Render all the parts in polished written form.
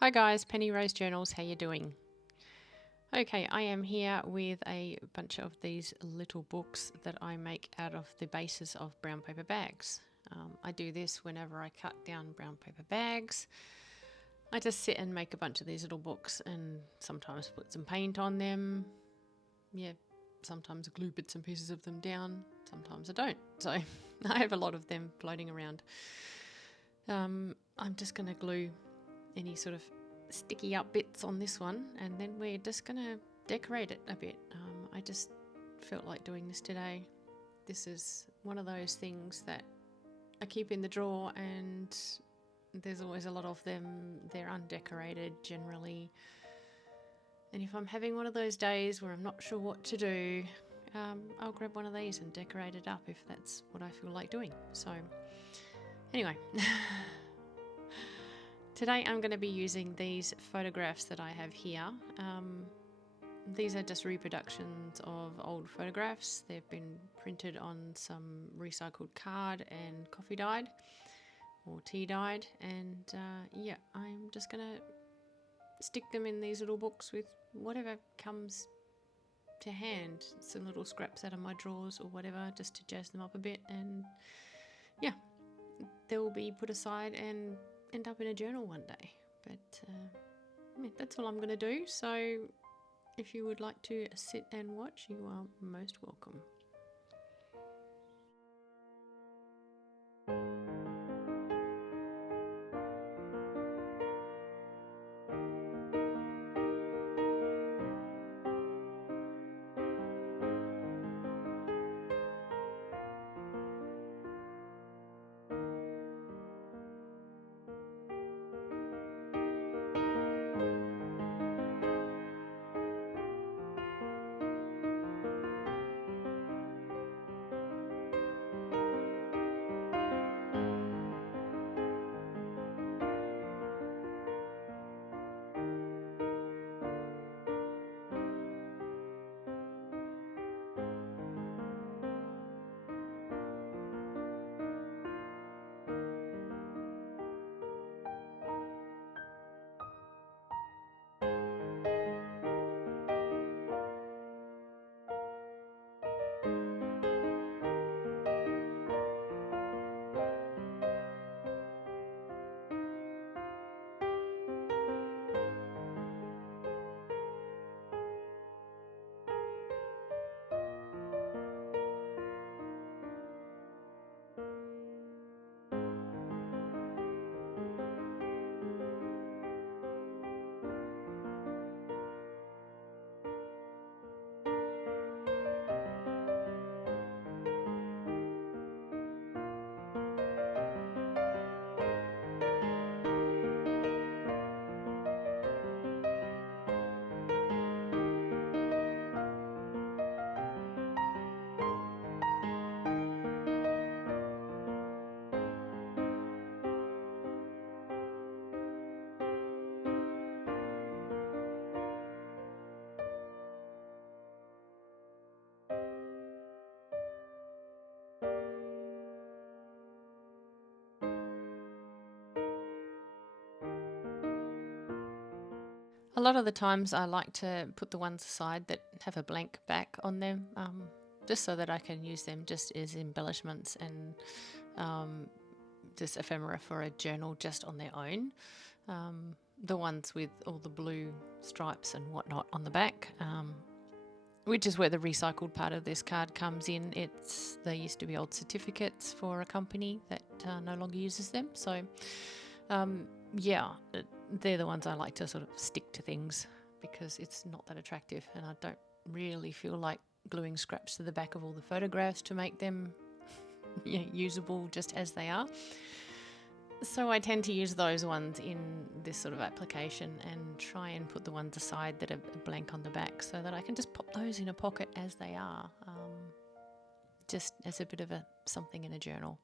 Hi guys, Penny Rose Journals, how you doing? Okay, I am here with a bunch of these little books that I make out of the bases of brown paper bags. I do this whenever I cut down brown paper bags. I just sit and make a bunch of these little books and sometimes put some paint on them. Yeah, sometimes glue bits and pieces of them down, sometimes I don't. So I have a lot of them floating around. I'm just going to glue any sort of sticky up bits on this one, and then we're just going to decorate it a bit. I just felt like doing this today. This is one of those things that I keep in the drawer, and there's always a lot of them. They're undecorated generally, and if I'm having one of those days where I'm not sure what to do, I'll grab one of these and decorate it up if that's what I feel like doing. So anyway, today I'm going to be using these photographs that I have here. These are just reproductions of old photographs. They've been printed on some recycled card and coffee dyed or tea dyed, and yeah, I'm just going to stick them in these little books with whatever comes to hand, some little scraps out of my drawers or whatever, just to jazz them up a bit, and yeah, they'll be put aside and end up in a journal one day. But that's all I'm going to do. So if you would like to sit and watch, you are most welcome. A lot of the times I like to put the ones aside that have a blank back on them, just so that I can use them just as embellishments and just ephemera for a journal just on their own. The ones with all the blue stripes and whatnot on the back, which is where the recycled part of this card comes in. They used to be old certificates for a company that no longer uses them. So yeah, they're the ones I like to sort of stick to things because it's not that attractive, and I don't really feel like gluing scraps to the back of all the photographs to make them usable just as they are. So I tend to use those ones in this sort of application and try and put the ones aside that are blank on the back so that I can just pop those in a pocket as they are, just as a bit of something in a journal.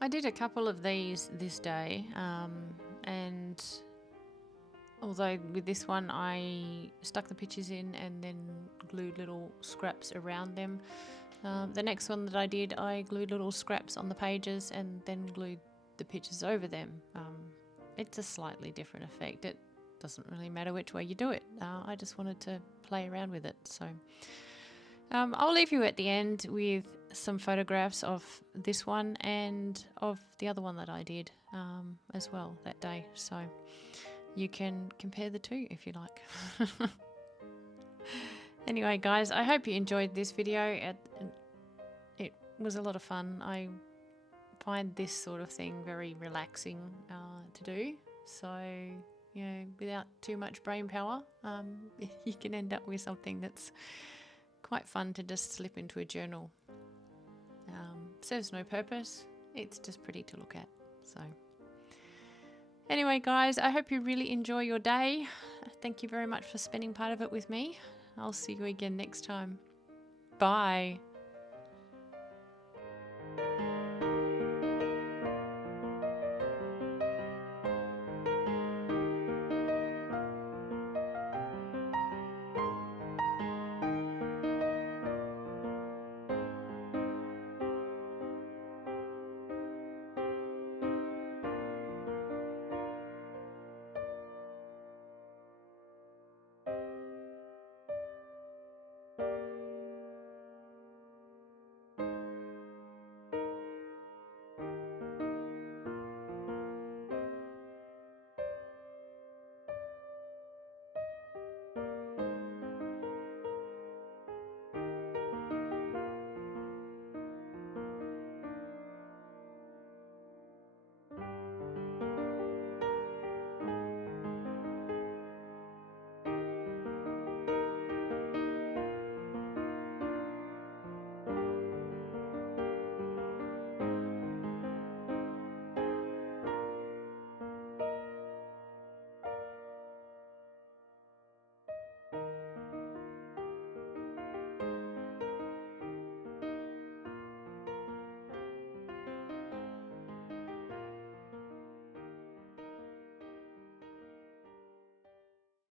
I did a couple of these this day, and although with this one I stuck the pictures in and then glued little scraps around them. The next one that I did, I glued little scraps on the pages and then glued the pictures over them. It's a slightly different effect. It doesn't really matter which way you do it. I just wanted to play around with it. So I'll leave you at the end with some photographs of this one and of the other one that I did as well that day. So you can compare the two if you like. Anyway, guys, I hope you enjoyed this video. It was a lot of fun. I find this sort of thing very relaxing to do. So, you know, without too much brain power, you can end up with something that's quite fun to just slip into a journal. Serves no purpose. It's just pretty to look at. So, anyway, guys, I hope you really enjoy your day. Thank you very much for spending part of it with me. I'll see you again next time. Bye.